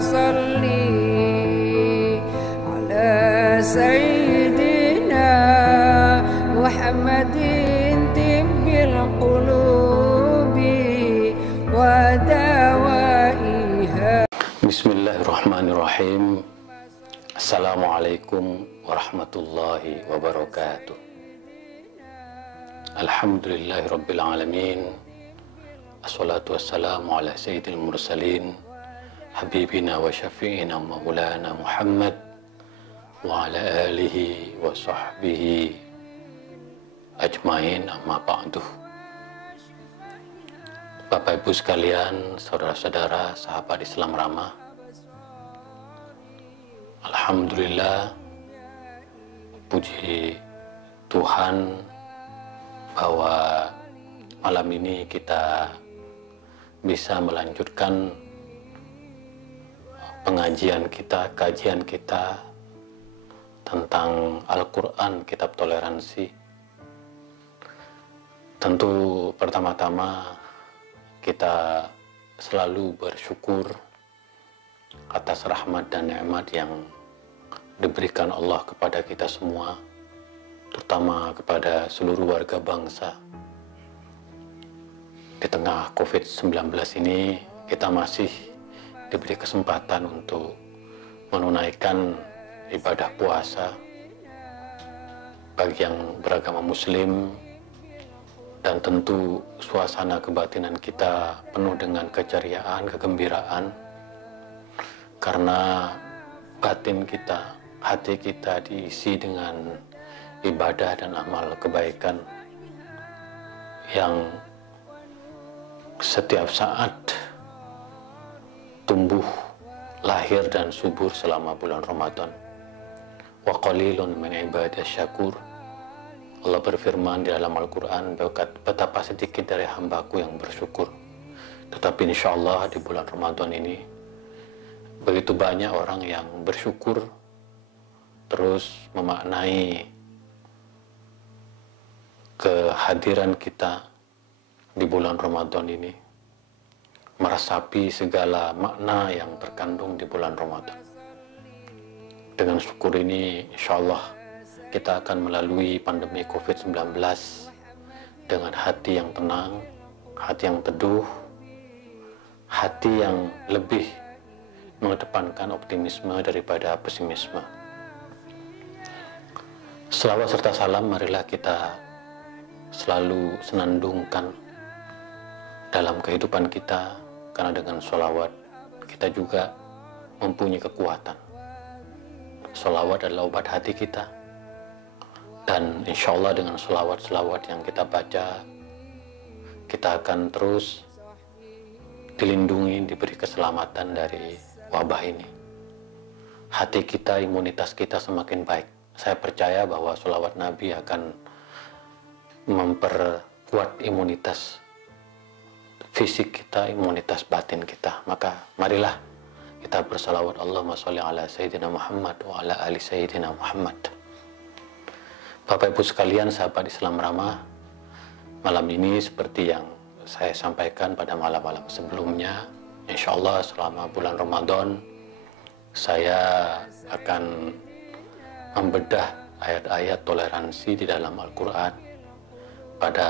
salli ala sayyidina Muhammadin tibbil qulubi wa dawaiha. Bismillahirrahmanirrahim. Assalamualaikum warahmatullahi wabarakatuh. Alhamdulillahirabbil alamin. Assalatu wassalamu ala sayyidil mursalin habibina wa syafi'ina maulana Muhammad wa ala alihi wa sahbihi ajmain, amma ba'du. Bapak Ibu sekalian, saudara-saudara, sahabat Islam ramah, alhamdulillah, puji Tuhan bahwa malam ini kita bisa melanjutkan pengajian kita, kajian kita tentang Al-Quran, Kitab Toleransi. Tentu pertama-tama kita selalu bersyukur atas rahmat dan nikmat yang diberikan Allah kepada kita semua, terutama kepada seluruh warga bangsa. Di tengah COVID-19 ini, kita masih diberi kesempatan untuk menunaikan ibadah puasa bagi yang beragama Muslim, dan tentu suasana kebatinan kita penuh dengan keceriaan, kegembiraan, karena batin kita, hati kita diisi dengan ibadah dan amal kebaikan yang setiap saat tumbuh, lahir dan subur selama bulan Ramadan. Wa qalilun min ibadiyas syakur. Allah berfirman di dalam Al-Quran, betapa sedikit dari hambaku yang bersyukur. Tetapi insya Allah di bulan Ramadan ini begitu banyak orang yang bersyukur, terus memaknai kehadiran kita di bulan Ramadan ini, meresapi segala makna yang terkandung di bulan Ramadan. Dengan syukur ini insya Allah kita akan melalui pandemi COVID-19 dengan hati yang tenang, hati yang teduh, hati yang lebih mengedepankan optimisme daripada pesimisme. Selawat serta salam marilah kita selalu senandungkan dalam kehidupan kita, karena dengan sholawat kita juga mempunyai kekuatan. Sholawat adalah obat hati kita, dan insya Allah dengan sholawat-sholawat yang kita baca, kita akan terus dilindungi, diberi keselamatan dari wabah ini. Hati kita, imunitas kita semakin baik. Saya percaya bahwa sholawat Nabi akan memperkuat imunitas fisik kita, imunitas batin kita. Maka marilah kita bersalawat, Allahumma sholli ala Sayyidina Muhammad wa ala ali Sayyidina Muhammad. Bapak Ibu sekalian, sahabat Islam ramah, malam ini seperti yang saya sampaikan pada malam-malam sebelumnya, insya Allah selama bulan Ramadan saya akan membedah ayat-ayat toleransi di dalam Al-Quran. Pada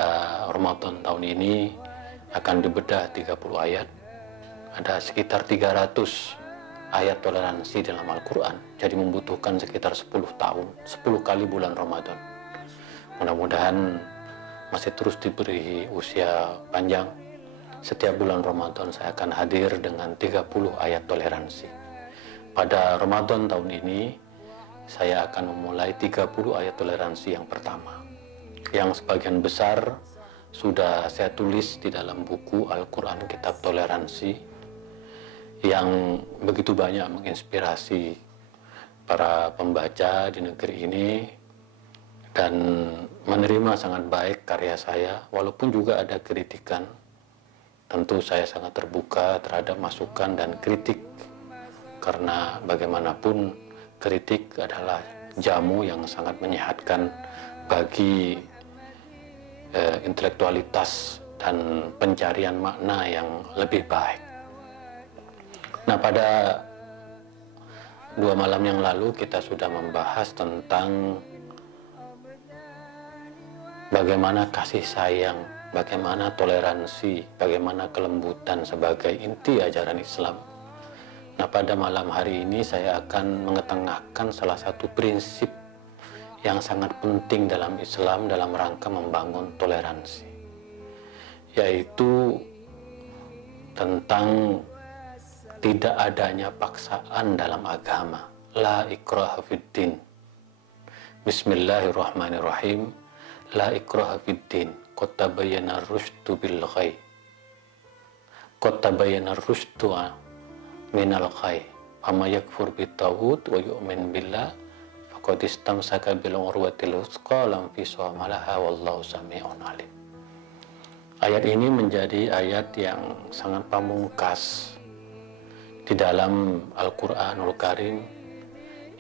Ramadan tahun ini akan dibedah 30 ayat, ada sekitar 300 ayat toleransi dalam Al-Quran, jadi membutuhkan sekitar 10 tahun, 10 kali bulan Ramadan. Mudah-mudahan masih terus diberi usia panjang. Setiap bulan Ramadan saya akan hadir dengan 30 ayat toleransi. Pada Ramadan tahun ini saya akan memulai 30 ayat toleransi yang pertama, yang sebagian besar sudah saya tulis di dalam buku Al-Quran Kitab Toleransi, yang begitu banyak menginspirasi para pembaca di negeri ini dan menerima sangat baik karya saya. Walaupun juga ada kritikan, tentu saya sangat terbuka terhadap masukan dan kritik, karena bagaimanapun kritik adalah jamu yang sangat menyehatkan bagi intelektualitas dan pencarian makna yang lebih baik. Nah, pada 2 malam yang lalu kita sudah membahas tentang bagaimana kasih sayang, bagaimana toleransi, bagaimana kelembutan sebagai inti ajaran Islam. Nah, pada malam hari ini saya akan mengetengahkan salah satu prinsip yang sangat penting dalam Islam dalam rangka membangun toleransi, yaitu tentang tidak adanya paksaan dalam agama. La ikraha fiddin. Bismillahirrahmanirrahim. La ikraha fiddin. Qad tabayyana ar-rusydu bil ghayy. Qad tabayyana ar-rusydu minal ghayy. Fama yakfur bit-taghut wa yu'min billah faqad istamsaka bil urwatil wuthqa lam fisama laha wallahu samii'un 'alim. Ayat ini menjadi ayat yang sangat pamungkas di dalam Al-Quranul Karim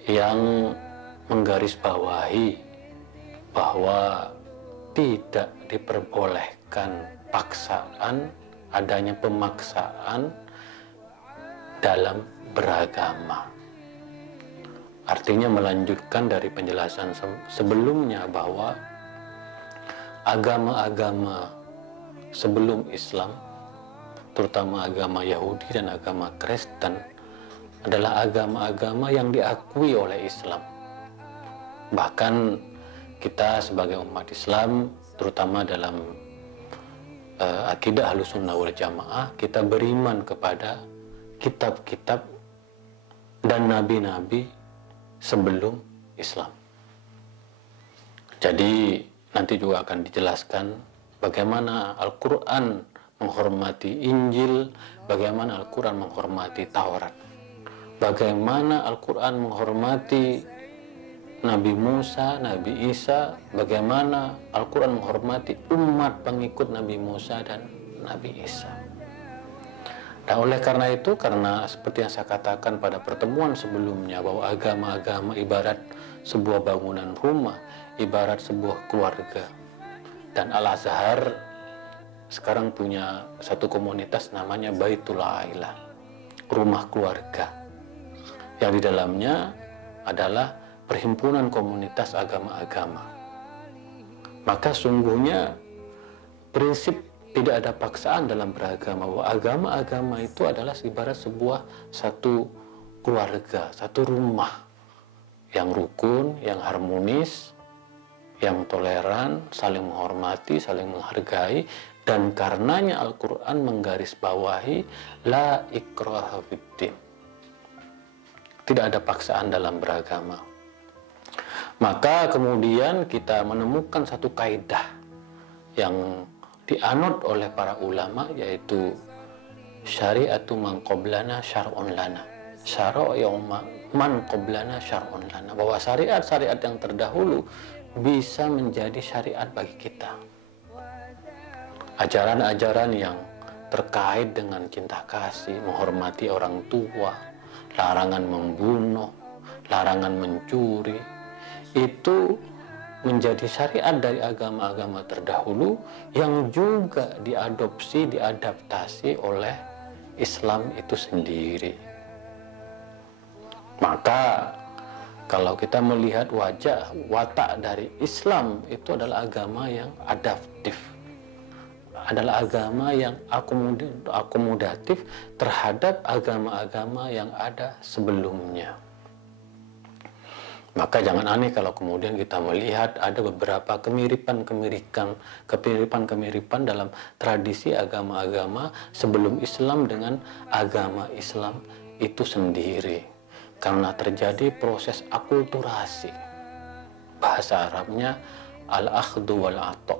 yang menggarisbawahi bahwa tidak diperbolehkan paksaan, adanya pemaksaan dalam beragama. Artinya melanjutkan dari penjelasan sebelumnya bahwa agama-agama sebelum Islam, terutama agama Yahudi dan agama Kristen, adalah agama-agama yang diakui oleh Islam. Bahkan kita sebagai umat Islam, terutama dalam akidah Ahlussunnah wal Jamaah, kita beriman kepada kitab-kitab dan nabi-nabi sebelum Islam. Jadi nanti juga akan dijelaskan bagaimana Al-Quran menghormati Injil, bagaimana Al-Quran menghormati Taurat, bagaimana Al-Quran menghormati Nabi Musa, Nabi Isa, bagaimana Al-Quran menghormati umat pengikut Nabi Musa dan Nabi Isa. Nah, oleh karena itu, karena seperti yang saya katakan pada pertemuan sebelumnya, bahwa agama-agama ibarat sebuah bangunan rumah, ibarat sebuah keluarga. Dan Al-Azhar sekarang punya satu komunitas namanya Baitul Ailah, rumah keluarga, yang di dalamnya adalah perhimpunan komunitas agama-agama. Maka sungguhnya prinsip tidak ada paksaan dalam beragama, bahwa agama-agama itu adalah ibarat sebuah satu keluarga, satu rumah yang rukun, yang harmonis, yang toleran, saling menghormati, saling menghargai. Dan karenanya Al-Quran menggarisbawahi la ikraha fiddin, tidak ada paksaan dalam beragama. Maka kemudian kita menemukan satu kaidah yang dianut oleh para ulama, yaitu syari'atu man qablana syar'un lana, syara'u man qablana syar'un lana, bahwa syariat-syariat yang terdahulu bisa menjadi syariat bagi kita. Ajaran-ajaran yang terkait dengan cinta kasih, menghormati orang tua, larangan membunuh, larangan mencuri, itu menjadi syariat dari agama-agama terdahulu yang juga diadopsi, diadaptasi oleh Islam itu sendiri. Maka kalau kita melihat wajah, watak dari Islam, itu adalah agama yang adaptif, adalah agama yang akomodatif terhadap agama-agama yang ada sebelumnya. Maka jangan aneh kalau kemudian kita melihat ada beberapa kemiripan dalam tradisi agama-agama sebelum Islam dengan agama Islam itu sendiri. Karena terjadi proses akulturasi. Bahasa Arabnya al-akhdu wal-ato,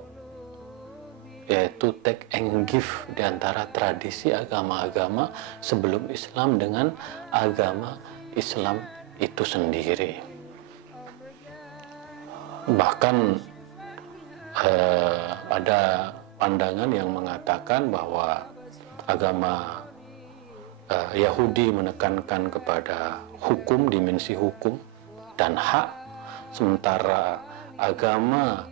yaitu take and give di antara tradisi agama-agama sebelum Islam dengan agama Islam itu sendiri. Bahkan ada pandangan yang mengatakan bahwa agama Yahudi menekankan kepada hukum, dimensi hukum dan hak, sementara agama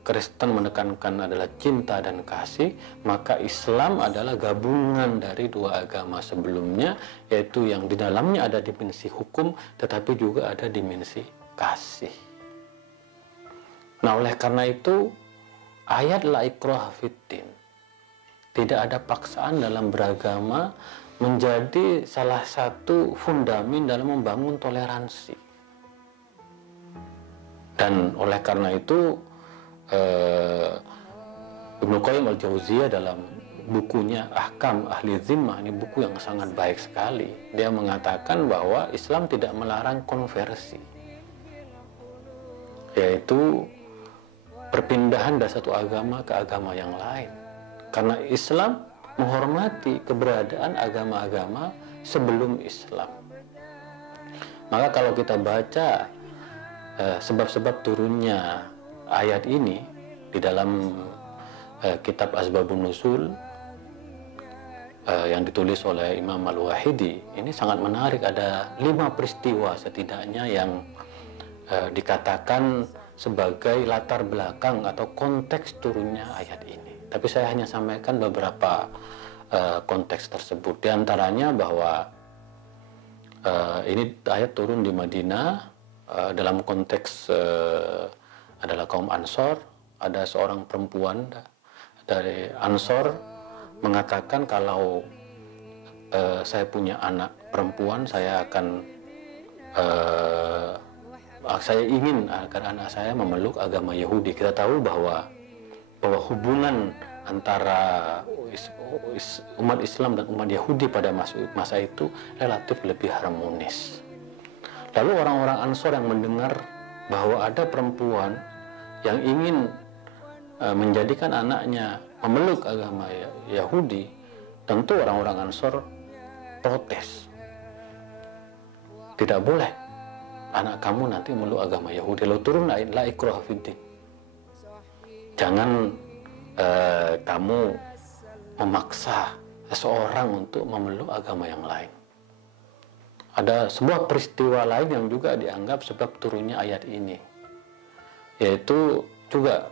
Kristen menekankan adalah cinta dan kasih, maka Islam adalah gabungan dari dua agama sebelumnya, yaitu yang di dalamnya ada dimensi hukum tetapi juga ada dimensi kasih. Nah, oleh karena itu ayat la ikraha fiddin, tidak ada paksaan dalam beragama, menjadi salah satu fundamen dalam membangun toleransi. Dan oleh karena itu Ibnu Qayyim al-Jauziyah dalam bukunya Ahkam Ahli Zimmah, ini buku yang sangat baik sekali. Dia mengatakan bahwa Islam tidak melarang konversi, yaitu perpindahan dari satu agama ke agama yang lain. Karena Islam menghormati keberadaan agama-agama sebelum Islam. Maka kalau kita baca sebab-sebab turunnya ayat ini di dalam kitab Asbabun Nuzul yang ditulis oleh Imam Al-Wahidi, ini sangat menarik. Ada 5 peristiwa setidaknya yang dikatakan sebagai latar belakang atau konteks turunnya ayat ini. Tapi saya hanya sampaikan beberapa konteks tersebut. Di antaranya bahwa ini ayat turun di Madinah dalam konteks adalah kaum Ansor. Ada seorang perempuan dari Ansor mengatakan, kalau saya punya anak perempuan, saya akan saya ingin agar anak saya memeluk agama Yahudi. Kita tahu bahwa hubungan antara umat Islam dan umat Yahudi pada masa itu relatif lebih harmonis. Lalu orang-orang Ansor yang mendengar bahwa ada perempuan yang ingin menjadikan anaknya memeluk agama Yahudi, tentu orang-orang Ansor protes. Tidak boleh anak kamu nanti memeluk agama Yahudi. Lalu turun la ikraha fiddin. Jangan kamu memaksa seseorang untuk memeluk agama yang lain. Ada sebuah peristiwa lain yang juga dianggap sebab turunnya ayat ini, yaitu juga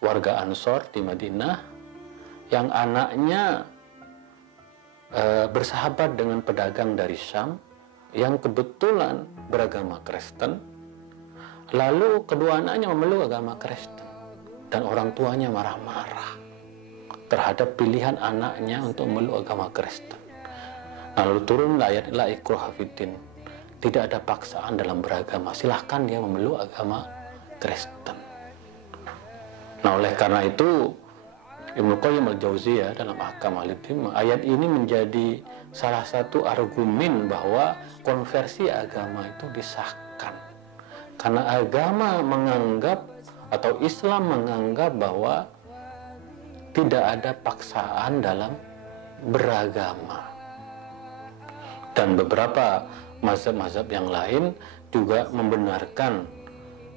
warga Ansor di Madinah yang anaknya bersahabat dengan pedagang dari Syam yang kebetulan beragama Kristen. Lalu kedua anaknya memeluk agama Kristen dan orang tuanya marah-marah terhadap pilihan anaknya untuk memeluk agama Kristen. Lalu turun ayat la ikraha fiddin, tidak ada paksaan dalam beragama, silahkan dia memeluk agama Kristen. Nah, oleh karena itu Ibnu Qayyim al-Jauziyah dalam Ahkam Ahli Zimmah, ayat ini menjadi salah satu argumen bahwa konversi agama itu disahkan. Karena agama menganggap atau Islam menganggap bahwa tidak ada paksaan dalam beragama. Dan beberapa mazhab-mazhab yang lain juga membenarkan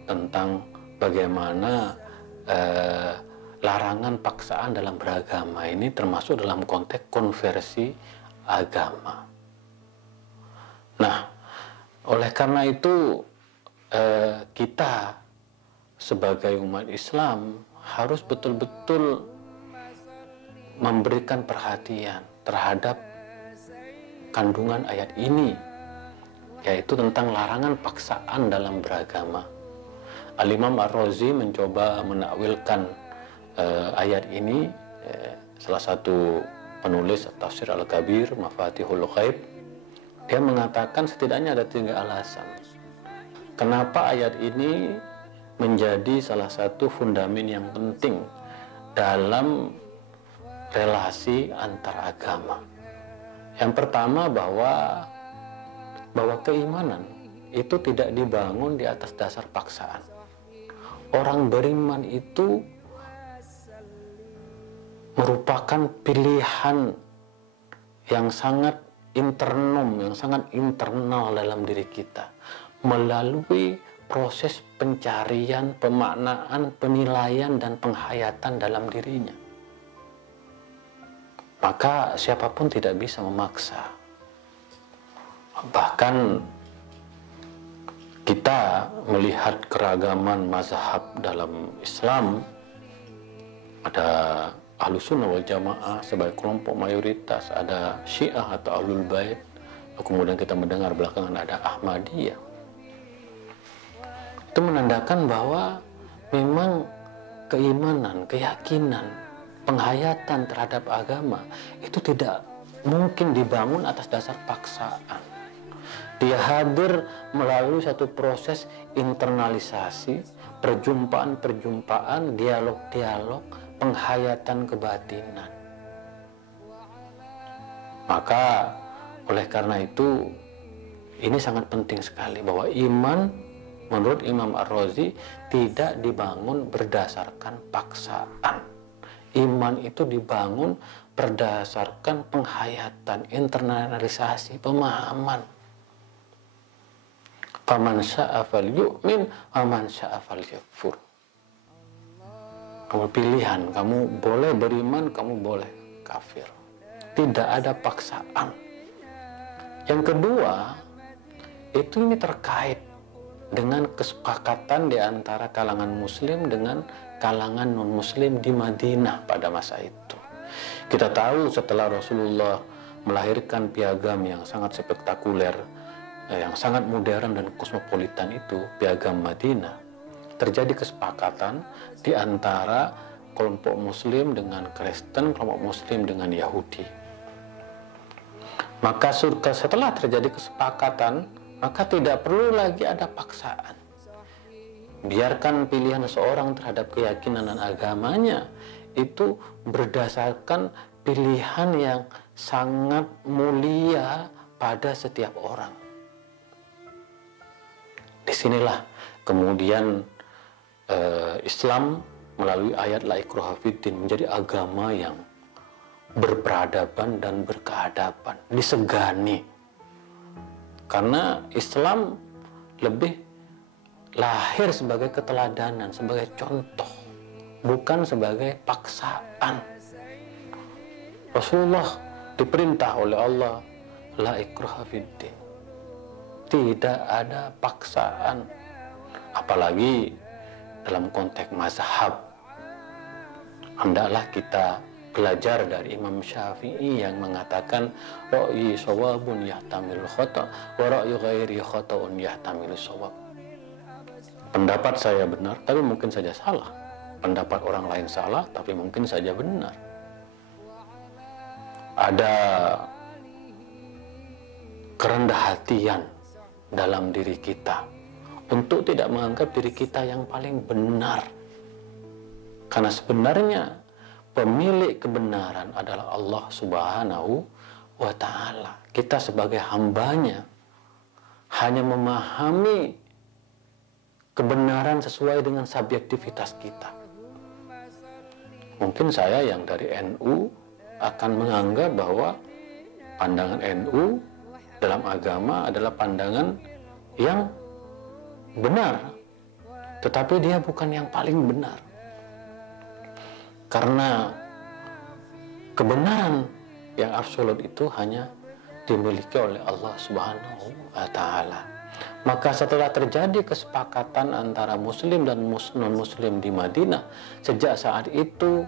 tentang bagaimana larangan paksaan dalam beragama ini termasuk dalam konteks konversi agama. Nah, oleh karena itu kita sebagai umat Islam harus betul-betul memberikan perhatian terhadap kandungan ayat ini, yaitu tentang larangan paksaan dalam beragama. Al-Imam Ar-Razi mencoba menakwilkan ayat ini, salah satu penulis Tafsir Al-Kabir, Mafatihul Ghaib. Dia mengatakan setidaknya ada 3 alasan kenapa ayat ini menjadi salah satu fundamen yang penting dalam relasi antar agama. Yang pertama, bahwa keimanan itu tidak dibangun di atas dasar paksaan. Orang beriman itu merupakan pilihan yang sangat yang sangat internal dalam diri kita, melalui proses pencarian, pemaknaan, penilaian, dan penghayatan dalam dirinya. Maka siapapun tidak bisa memaksa. Bahkan kita melihat keragaman mazhab dalam Islam, ada Ahlussunnah wal Jamaah sebagai kelompok mayoritas, ada Syiah atau Ahlul Bait, kemudian kita mendengar belakangan ada Ahmadiyah. Itu menandakan bahwa memang keimanan, keyakinan, penghayatan terhadap agama itu tidak mungkin dibangun atas dasar paksaan. Dia hadir melalui satu proses internalisasi, perjumpaan-perjumpaan, dialog-dialog, penghayatan kebatinan. Maka oleh karena itu ini sangat penting sekali bahwa iman menurut Imam Ar-Razi tidak dibangun berdasarkan paksaan. Iman itu dibangun berdasarkan penghayatan, internalisasi, pemahaman. Faman syaa falyu'min wa man syaa falyakfur. Kamu pilihan, kamu boleh beriman, kamu boleh kafir. Tidak ada paksaan. Yang kedua, itu ini terkait dengan kesepakatan di antara kalangan muslim dengan kalangan non-muslim di Madinah pada masa itu. Kita tahu setelah Rasulullah melahirkan piagam yang sangat spektakuler, yang sangat modern dan kosmopolitan itu, piagam Madinah, terjadi kesepakatan di antara kelompok muslim dengan Kristen, kelompok muslim dengan Yahudi. Maka setelah terjadi kesepakatan, maka tidak perlu lagi ada paksaan. Biarkan pilihan seseorang terhadap keyakinan dan agamanya itu berdasarkan pilihan yang sangat mulia pada setiap orang. Disinilah kemudian Islam melalui ayat la ikraha fiddin menjadi agama yang berperadaban dan berkeadaban, disegani. Karena Islam lebih lahir sebagai keteladanan, sebagai contoh, bukan sebagai paksaan. Rasulullah diperintah oleh Allah la ikraha fiddin. Tidak ada paksaan, apalagi dalam konteks mazhab. Hendaklah kita belajar dari Imam Syafi'i yang mengatakan ra'yi shawabun yahtamilu khata' wa ra'yu ghairi khata'un yahtamilu shawab. Pendapat saya benar, tapi mungkin saja salah. Pendapat orang lain salah, tapi mungkin saja benar. Ada kerendah hatian dalam diri kita untuk tidak menganggap diri kita yang paling benar, karena sebenarnya pemilik kebenaran adalah Allah Subhanahu wa Ta'ala. Kita sebagai hambanya hanya memahami kebenaran sesuai dengan subjektivitas kita. Mungkin saya yang dari NU akan menganggap bahwa pandangan NU dalam agama adalah pandangan yang benar, tetapi dia bukan yang paling benar. Karena kebenaran yang absolut itu hanya dimiliki oleh Allah Subhanahu wa Ta'ala. Maka setelah terjadi kesepakatan antara muslim dan non-muslim di Madinah, sejak saat itu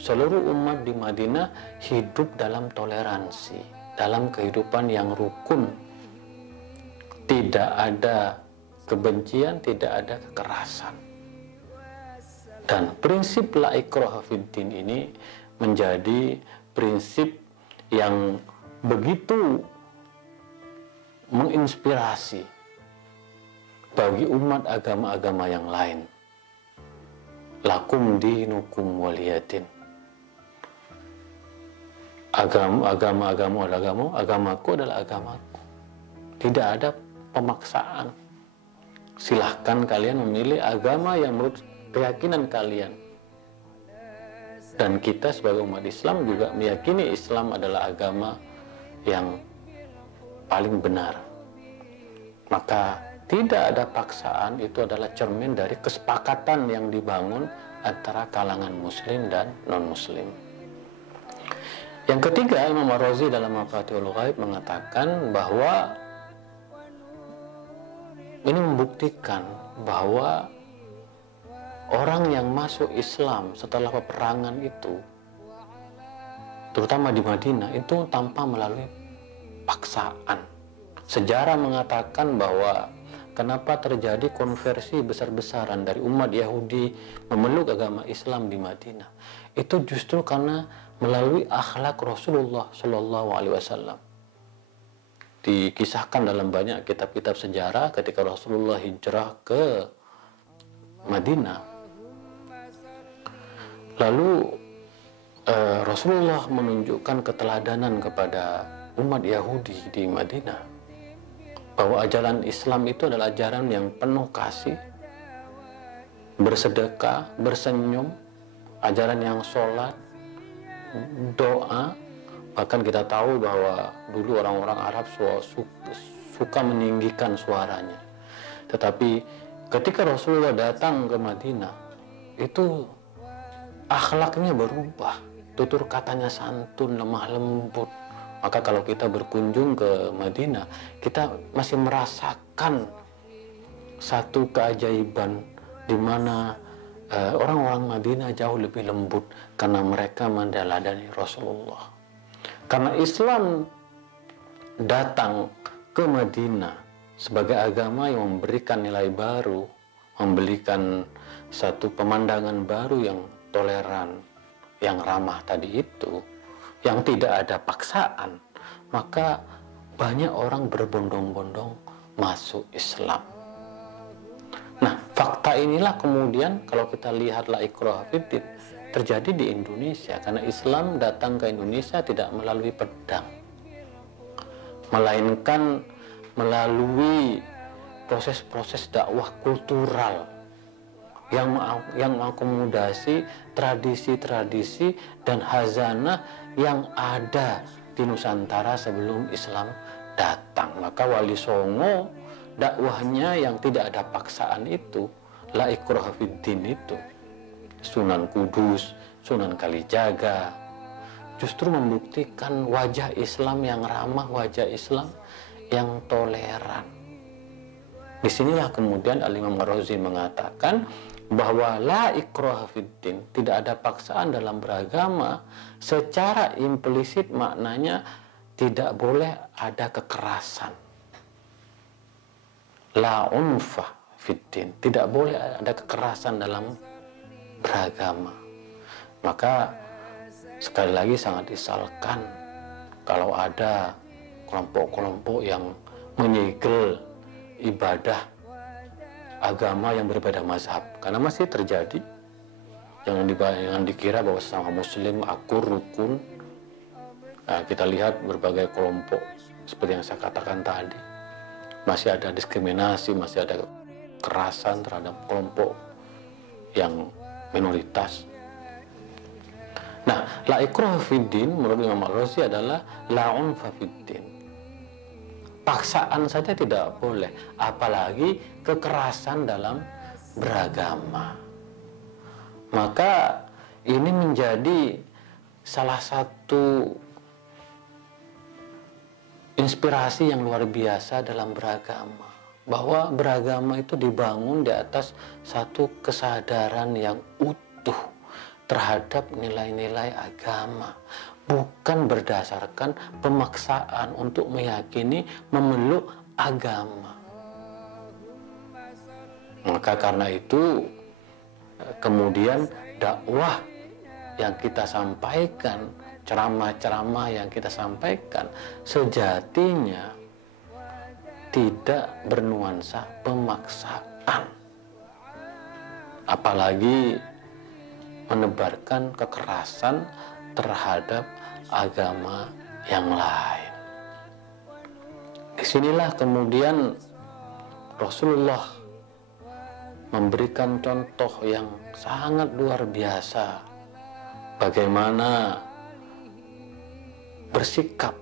seluruh umat di Madinah hidup dalam toleransi, dalam kehidupan yang rukun. Tidak ada kebencian, tidak ada kekerasan. Dan prinsip la ikraha fiddin ini menjadi prinsip yang begitu menginspirasi bagi umat agama-agama yang lain. Lakum dinukum waliyadin. Agamamu adalah agamamu, agamaku adalah agamaku. Tidak ada pemaksaan. Silahkan kalian memilih agama yang menurut keyakinan kalian. Dan kita sebagai umat Islam juga meyakini Islam adalah agama yang paling benar. Maka tidak ada paksaan, itu adalah cermin dari kesepakatan yang dibangun antara kalangan muslim dan non-muslim. Yang ketiga, Imam Ar-Razi dalam Mafatihul Ghaib mengatakan bahwa ini membuktikan bahwa orang yang masuk Islam setelah peperangan itu, terutama di Madinah, itu tanpa melalui paksaan. Sejarah mengatakan bahwa kenapa terjadi konversi besar-besaran dari umat Yahudi memeluk agama Islam di Madinah, itu justru karena melalui akhlak Rasulullah Shallallahu Alaihi Wasallam. Dikisahkan dalam banyak kitab-kitab sejarah ketika Rasulullah hijrah ke Madinah, lalu Rasulullah menunjukkan keteladanan kepada umat Yahudi di Madinah bahwa ajaran Islam itu adalah ajaran yang penuh kasih, bersedekah, bersenyum, ajaran yang sholat, doa. Bahkan kita tahu bahwa dulu orang-orang Arab suka meninggikan suaranya. Tetapi ketika Rasulullah datang ke Madinah, itu akhlaknya berubah, tutur katanya santun, lemah lembut. Maka kalau kita berkunjung ke Madinah, kita masih merasakan satu keajaiban di mana orang-orang Madinah jauh lebih lembut karena mereka meneladani Rasulullah. Karena Islam datang ke Madinah sebagai agama yang memberikan nilai baru, memberikan satu pemandangan baru yang toleran, yang ramah tadi itu, yang tidak ada paksaan, maka banyak orang berbondong-bondong masuk Islam. Nah, fakta inilah kemudian kalau kita lihat la ikraha fiddin terjadi di Indonesia, karena Islam datang ke Indonesia tidak melalui pedang, melainkan melalui proses-proses dakwah kultural yang mengakomodasi tradisi-tradisi dan hazanah yang ada di Nusantara sebelum Islam datang. Maka Wali Songo dakwahnya yang tidak ada paksaan itu, la ikraha fiddin itu, Sunan Kudus, Sunan Kalijaga, justru membuktikan wajah Islam yang ramah, wajah Islam yang toleran. Disinilah kemudian Al-Imam Ar-Razi mengatakan bahwa la ikraha fiddin, tidak ada paksaan dalam beragama, secara implisit maknanya tidak boleh ada kekerasan. La unfa fiddin, tidak boleh ada kekerasan dalam beragama. Maka sekali lagi sangat disesalkan kalau ada kelompok-kelompok yang menyegel ibadah agama yang berbeda mazhab, karena masih terjadi. Jangan dikira bahwa sesama muslim akur rukun. Nah, kita lihat berbagai kelompok seperti yang saya katakan tadi, masih ada diskriminasi, masih ada kekerasan terhadap kelompok yang minoritas. Nah, la ikraha fiddin menurut Imam Ar-Razi adalah la unfa fiddin. Paksaan saja tidak boleh, apalagi kekerasan dalam beragama. Maka ini menjadi salah satu inspirasi yang luar biasa dalam beragama, bahwa beragama itu dibangun di atas satu kesadaran yang utuh terhadap nilai-nilai agama, bukan berdasarkan pemaksaan untuk meyakini memeluk agama. Maka karena itu kemudian dakwah yang kita sampaikan, ceramah-ceramah yang kita sampaikan sejatinya tidak bernuansa pemaksaan, apalagi menebarkan kekerasan terhadap agama yang lain. Disinilah kemudian Rasulullah memberikan contoh yang sangat luar biasa bagaimana bersikap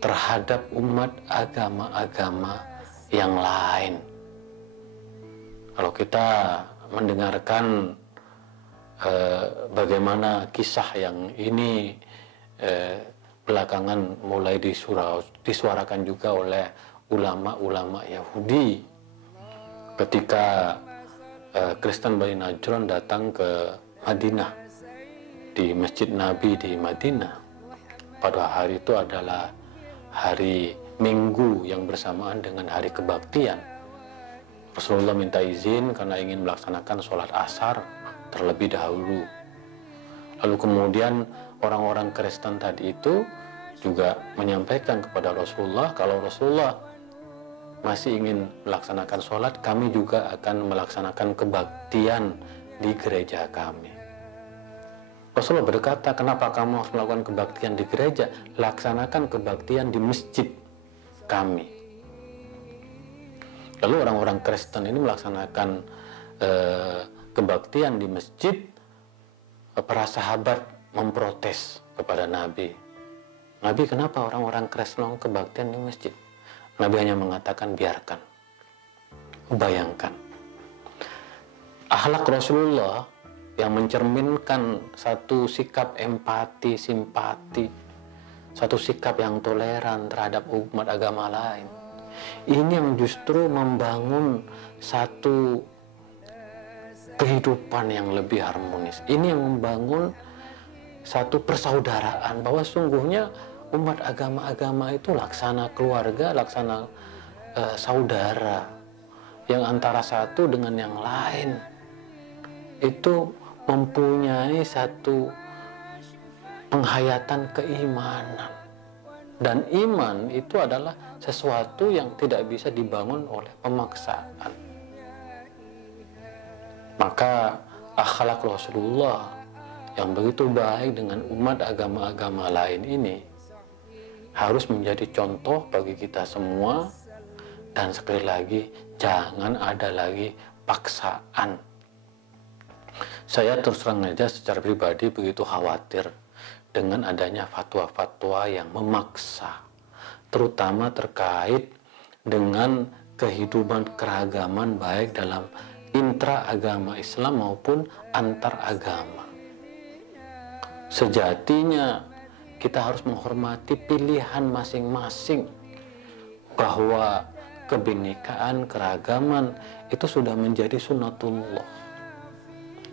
terhadap umat agama-agama yang lain. Kalau kita mendengarkan bagaimana kisah yang ini belakangan mulai disuarakan juga oleh ulama-ulama Yahudi ketika Kristen Bani Najran datang ke Madinah, di Masjid Nabi di Madinah. Pada hari itu adalah hari Minggu yang bersamaan dengan hari kebaktian. Rasulullah minta izin karena ingin melaksanakan sholat asar terlebih dahulu. Lalu kemudian orang-orang Kristen tadi itu juga menyampaikan kepada Rasulullah, kalau Rasulullah masih ingin melaksanakan sholat, kami juga akan melaksanakan kebaktian di gereja kami. Rasulullah berkata, kenapa kamu harus melakukan kebaktian di gereja? Laksanakan kebaktian di masjid kami. Lalu orang-orang Kristen ini melaksanakan kebaktian di masjid. Para sahabat memprotes kepada Nabi. Nabi, kenapa orang-orang Kristen kebaktian di masjid? Nabi hanya mengatakan, biarkan. Bayangkan. Akhlak Rasulullah yang mencerminkan satu sikap empati, simpati, satu sikap yang toleran terhadap umat agama lain. Ini yang justru membangun satu kehidupan yang lebih harmonis. Ini yang membangun satu persaudaraan, bahwa sungguhnya umat agama-agama itu laksana keluarga, laksana saudara, yang antara satu dengan yang lain itu mempunyai satu penghayatan keimanan. Dan iman itu adalah sesuatu yang tidak bisa dibangun oleh pemaksaan. Maka akhlak Rasulullah yang begitu baik dengan umat agama-agama lain ini harus menjadi contoh bagi kita semua. Dan sekali lagi, jangan ada lagi paksaan. Saya terus terang aja secara pribadi begitu khawatir dengan adanya fatwa-fatwa yang memaksa, terutama terkait dengan kehidupan keragaman baik dalam intra-agama Islam maupun antar-agama. Sejatinya kita harus menghormati pilihan masing-masing, bahwa kebinekaan, keragaman itu sudah menjadi sunnatullah.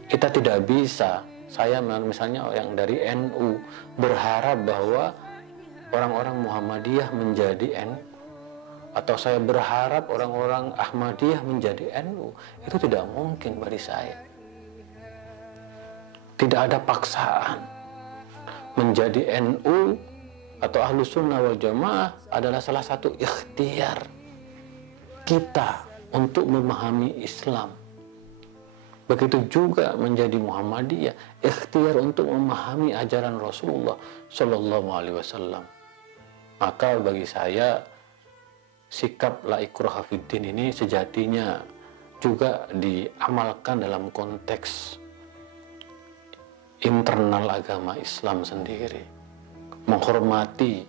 Kita tidak bisa, saya misalnya yang dari NU, berharap bahwa orang-orang Muhammadiyah menjadi NU, atau saya berharap orang-orang Ahmadiyah menjadi NU. Itu tidak mungkin bagi saya. Tidak ada paksaan. Menjadi NU atau Ahlus Sunnah wal Jamaah adalah salah satu ikhtiar kita untuk memahami Islam. Begitu juga menjadi Muhammadiyah, ikhtiar untuk memahami ajaran Rasulullah Shallallahu Alaihi Wasallam. Maka bagi saya, sikap la ikraha fiddin ini sejatinya juga diamalkan dalam konteks internal agama Islam sendiri, menghormati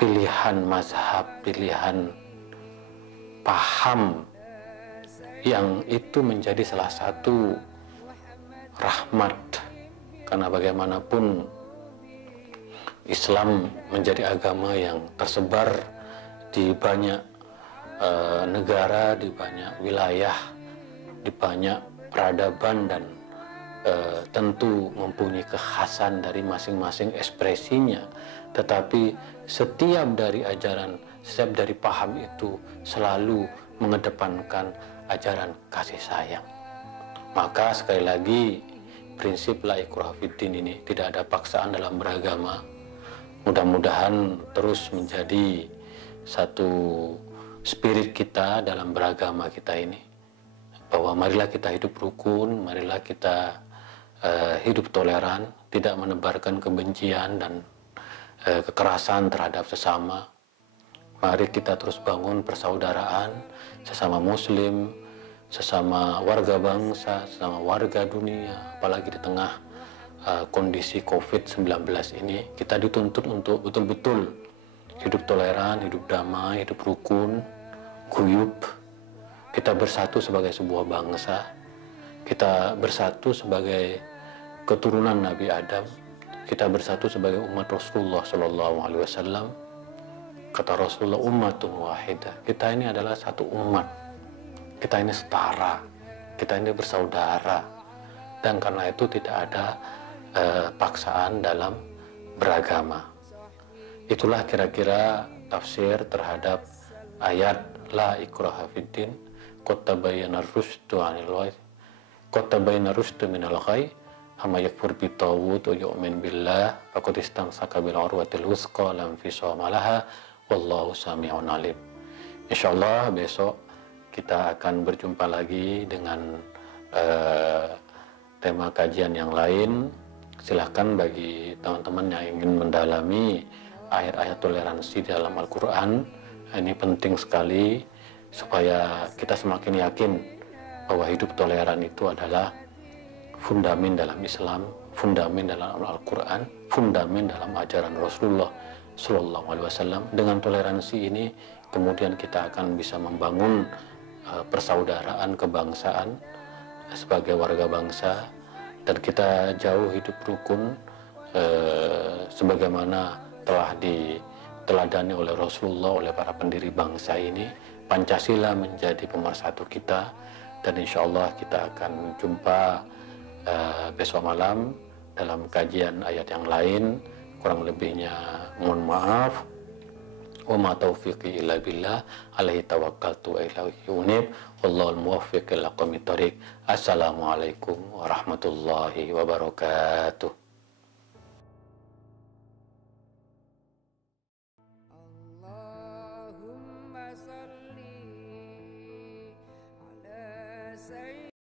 pilihan mazhab, pilihan paham, yang itu menjadi salah satu rahmat. Karena bagaimanapun Islam menjadi agama yang tersebar di banyak negara, di banyak wilayah, di banyak peradaban, dan tentu mempunyai kekhasan dari masing-masing ekspresinya. Tetapi setiap dari ajaran, setiap dari paham itu selalu mengedepankan ajaran kasih sayang. Maka sekali lagi, prinsip la ikraha fiddin ini tidak ada paksaan dalam beragama. Mudah-mudahan terus menjadi satu spirit kita dalam beragama kita ini, bahwa marilah kita hidup rukun, marilah kita hidup toleran, tidak menebarkan kebencian dan kekerasan terhadap sesama. Mari kita terus bangun persaudaraan sesama muslim, sesama warga bangsa, sesama warga dunia. Apalagi di tengah kondisi COVID-19 ini, kita dituntut untuk betul-betul hidup toleran, hidup damai, hidup rukun, guyub. Kita bersatu sebagai sebuah bangsa, kita bersatu sebagai keturunan Nabi Adam, kita bersatu sebagai umat Rasulullah Shallallahu Alaihi Wasallam. Kata Rasulullah, ummatun wahidah. Kita ini adalah satu umat. Kita ini setara. Kita ini bersaudara. Dan karena itu tidak ada paksaan dalam beragama. Itulah kira-kira tafsir terhadap ayat la ikraha fiddin qad tabayyana ar-rusydu 'anil ghayy qad tabayyana ar-rusydu minal ghayy amma yakfur bitaghut wa yu'min billah faqad istamsaka bil urwatil wuthqa lam fisama laha wallahu sami'un alim. Insyaallah besok kita akan berjumpa lagi dengan tema kajian yang lain. Silahkan bagi teman-teman yang ingin mendalami ayat-ayat toleransi dalam Al-Quran, ini penting sekali supaya kita semakin yakin bahwa hidup toleran itu adalah fundamen dalam Islam, fundamen dalam Al-Quran, fundamen dalam ajaran Rasulullah Sallallahu Alaihi Wasallam. Dengan toleransi ini kemudian kita akan bisa membangun persaudaraan kebangsaan sebagai warga bangsa, dan kita jauh hidup rukun sebagaimana telah diteladani oleh Rasulullah, oleh para pendiri bangsa ini. Pancasila menjadi pemersatu kita, dan insya Allah kita akan jumpa besok malam dalam kajian ayat yang lain. Kurang lebihnya mohon maaf. Wa ma taufiqi illa billah, alaihi tawakkaltu wa ilaihi unib, wallahul muwaffiq ila aqwamit thoriq. Assalamualaikum warahmatullahi wabarakatuh.